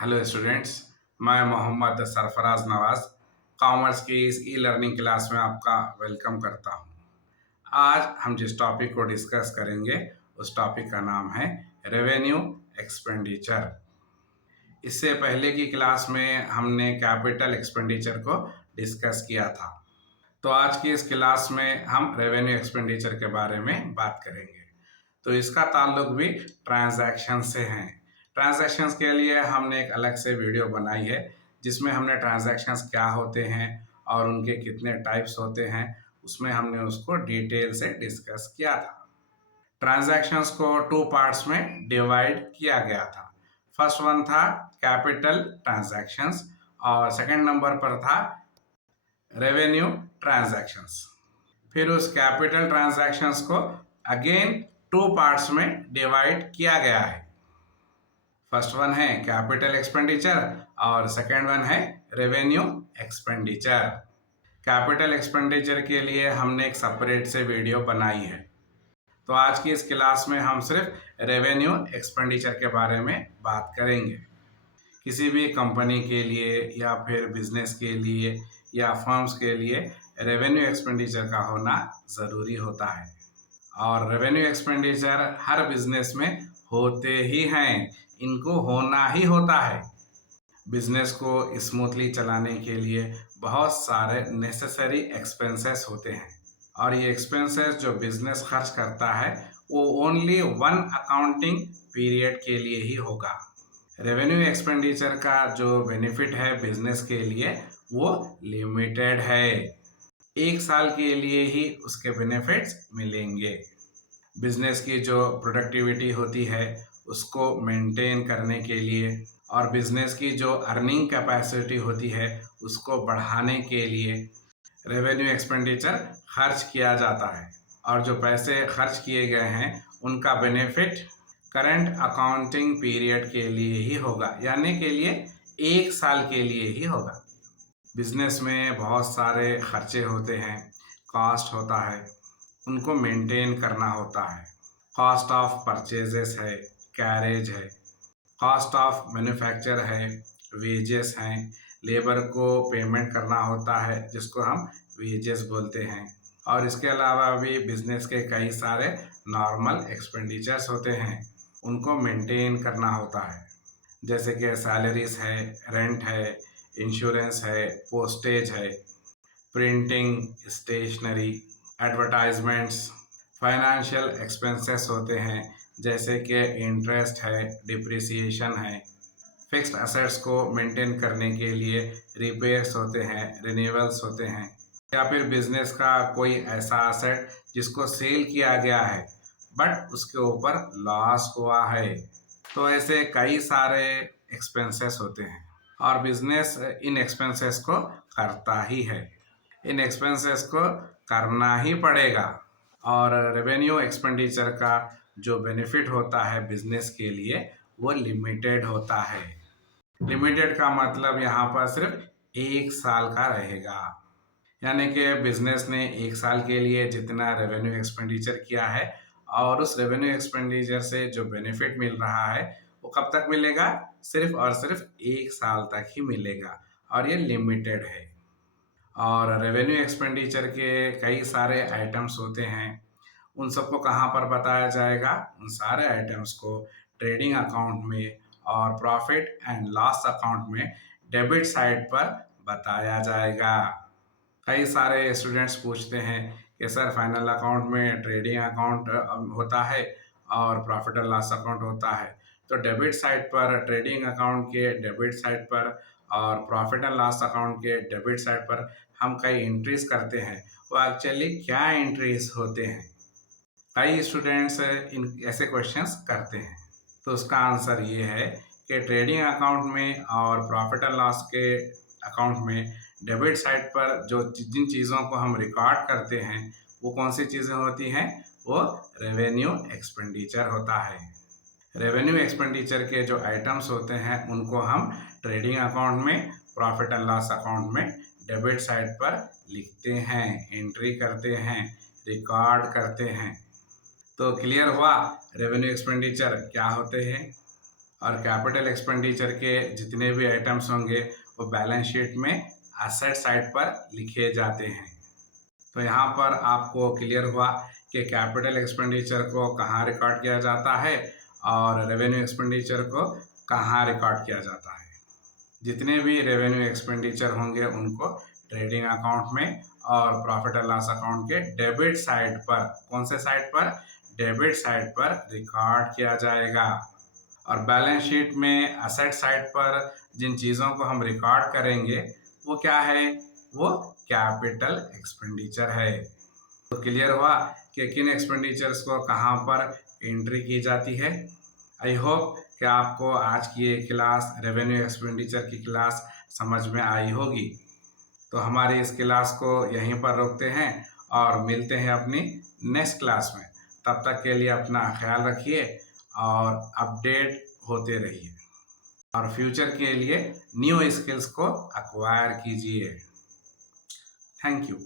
Hello students, मैं Mohammad Sarfaraz Nawaz commerce की इस ई लर्निंग क्लास में आपका वेलकम करता हूं। आज हम जिस टॉपिक को डिस्कस करेंगे उस टॉपिक का नाम है रेवेन्यू एक्सपेंडिचर। इससे पहले की क्लास में हमने कैपिटल एक्सपेंडिचर को डिस्कस किया था। तो आज की इस क्लास में हम रेवेन्यू एक्सपेंडिचर के बारे में बात करेंगे। तो इसका ताल्लुक भी ट्रांजैक्शन से है। ट्रांजैक्शंस के लिए हमने एक अलग से वीडियो बनाई है जिसमें हमने ट्रांजैक्शंस क्या होते हैं और उनके कितने टाइप्स होते हैं, उसमें हमने उसको डिटेल से डिस्कस किया था। ट्रांजैक्शंस को टू पार्ट्स में डिवाइड किया गया था। फर्स्ट वन था कैपिटल ट्रांजैक्शंस और सेकंड नंबर पर था रेवेन्यू ट्रांजैक्शंस। फिर उस कैपिटल ट्रांजैक्शंस को अगेन टू पार्ट्स में डिवाइड किया गया है। फर्स्ट वन है कैपिटल एक्सपेंडिचर और सेकंड वन है रेवेन्यू एक्सपेंडिचर। कैपिटल एक्सपेंडिचर के लिए हमने एक सेपरेट से वीडियो बनाई है। तो आज की इस क्लास में हम सिर्फ रेवेन्यू एक्सपेंडिचर के बारे में बात करेंगे। किसी भी कंपनी के लिए या फिर बिजनेस के लिए या फर्म्स के लिए रेवेन्यू एक्सपेंडिचर का होना ज़रूरी होता है और रेवेन्यू एक्सपेंडिचर हर बिजनेस में होते ही हैं, इनको होना ही होता है। बिजनेस को स्मूथली चलाने के लिए बहुत सारे नेसेसरी एक्सपेंसेस होते हैं और ये एक्सपेंसेस जो बिजनेस खर्च करता है वो ओनली वन अकाउंटिंग पीरियड के लिए ही होगा। रेवेन्यू एक्सपेंडिचर का जो बेनिफिट है बिजनेस के लिए वो लिमिटेड है। एक साल के लिए ही उसके बेनिफिट्स मिलेंगे। बिजनेस की जो प्रोडक्टिविटी होती है उसको मेंटेन करने के लिए और बिजनेस की जो अर्निंग कैपेसिटी होती है उसको बढ़ाने के लिए रेवेन्यू एक्सपेंडिचर खर्च किया जाता है और जो पैसे खर्च किए गए हैं उनका बेनिफिट करंट अकाउंटिंग पीरियड के लिए ही होगा, यानी के लिए एक साल के लिए ही होगा। बिजनेस में बहुत सारे खर्चे होते हैं, कॉस्ट होता है, उनको मेंटेन करना होता है। कॉस्ट ऑफ परचेजेस है, कैरेज है, कॉस्ट ऑफ मैन्युफैक्चर है, वेजेस हैं, लेबर को पेमेंट करना होता है जिसको हम वेजेस बोलते हैं। और इसके अलावा भी बिजनेस के कई सारे नॉर्मल एक्सपेंडिचर्स होते हैं, उनको मेंटेन करना होता है, जैसे कि सैलरीज है, रेंट है, इंश्योरेंस है, पोस्टेज है, printing, stationery, advertisements. Financial expenses होते हैं जैसे कि इंटरेस्ट है, डिप्रिसिएशन है। फिक्स्ड असेट्स को मेंटेन करने के लिए रिपेयर्स होते हैं, रिन्यूअल्स होते हैं, या फिर बिजनेस का कोई ऐसा असेट जिसको सेल किया गया है बट उसके ऊपर लॉस हुआ है। तो ऐसे कई सारे एक्सपेंसेस होते हैं और बिजनेस इन एक्सपेंसेस को करता ही है। इन एक्सपेंसेस को करना ही पड़ेगा। और रेवेन्यू एक्सपेंडिचर का जो बेनिफिट होता है बिजनेस के लिए वो लिमिटेड होता है। लिमिटेड का मतलब यहाँ पर सिर्फ एक साल का रहेगा, यानी कि बिजनेस ने एक साल के लिए जितना रेवेन्यू एक्सपेंडिचर किया है और उस रेवेन्यू एक्सपेंडिचर से जो बेनिफिट मिल रहा है वो कब तक मिलेगा, सिर्फ और सिर्फ एक साल तक ही मिलेगा और ये लिमिटेड है। और रेवेन्यू एक्सपेंडिचर के कई सारे आइटम्स होते हैं, उन सबको कहाँ पर बताया जाएगा, उन सारे आइटम्स को ट्रेडिंग अकाउंट में और प्रॉफिट एंड लॉस अकाउंट में डेबिट साइड पर बताया जाएगा। कई सारे स्टूडेंट्स पूछते हैं कि सर फाइनल अकाउंट में ट्रेडिंग अकाउंट होता है और प्रॉफिट एंड लॉस अकाउंट होता है, तो डेबिट साइड पर ट्रेडिंग अकाउंट के डेबिट साइड पर और प्रॉफिट एंड लॉस अकाउंट के डेबिट साइड पर हम कई एंट्रीज करते हैं, वो एक्चुअली क्या एंट्रीज होते हैं। कई स्टूडेंट्स इन ऐसे क्वेश्चंस करते हैं, तो उसका आंसर ये है कि ट्रेडिंग अकाउंट में और प्रॉफिट एंड लॉस के अकाउंट में डेबिट साइड पर जो जिन चीज़ों को हम रिकॉर्ड करते हैं वो कौन सी चीज़ें होती हैं, वो रेवेन्यू एक्सपेंडिचर होता है। रेवेन्यू एक्सपेंडिचर के जो आइटम्स होते हैं उनको हम ट्रेडिंग अकाउंट में, प्रॉफिट एंड लॉस अकाउंट में डेबिट साइड पर लिखते हैं, एंट्री करते हैं, रिकॉर्ड करते हैं। तो क्लियर हुआ रेवेन्यू एक्सपेंडिचर क्या होते हैं। और कैपिटल एक्सपेंडिचर के जितने भी आइटम्स होंगे वो बैलेंस शीट में एसेट साइड पर लिखे जाते हैं। तो यहाँ पर आपको क्लियर हुआ कि कैपिटल एक्सपेंडिचर को कहाँ रिकॉर्ड किया जाता है और रेवेन्यू एक्सपेंडिचर को कहाँ रिकॉर्ड किया जाता है। जितने भी रेवेन्यू एक्सपेंडिचर होंगे उनको ट्रेडिंग अकाउंट में और प्रॉफिट एंड लॉस अकाउंट के डेबिट साइड पर, कौन से साइड पर, डेबिट साइड पर रिकॉर्ड किया जाएगा। और बैलेंस शीट में असेट साइड पर जिन चीज़ों को हम रिकॉर्ड करेंगे वो क्या है, वो कैपिटल एक्सपेंडिचर है। तो क्लियर हुआ कि किन एक्सपेंडिचर्स को कहाँ पर एंट्री की जाती है। आई होप कि आपको आज की ये क्लास, रेवेन्यू एक्सपेंडिचर की क्लास समझ में आई होगी। तो हमारी इस क्लास को यहीं पर रोकते हैं और मिलते हैं अपनी नेक्स्ट क्लास में। तब तक के लिए अपना ख्याल रखिए और अपडेट होते रहिए और फ्यूचर के लिए न्यू स्किल्स को एक्वायर कीजिए। Thank you.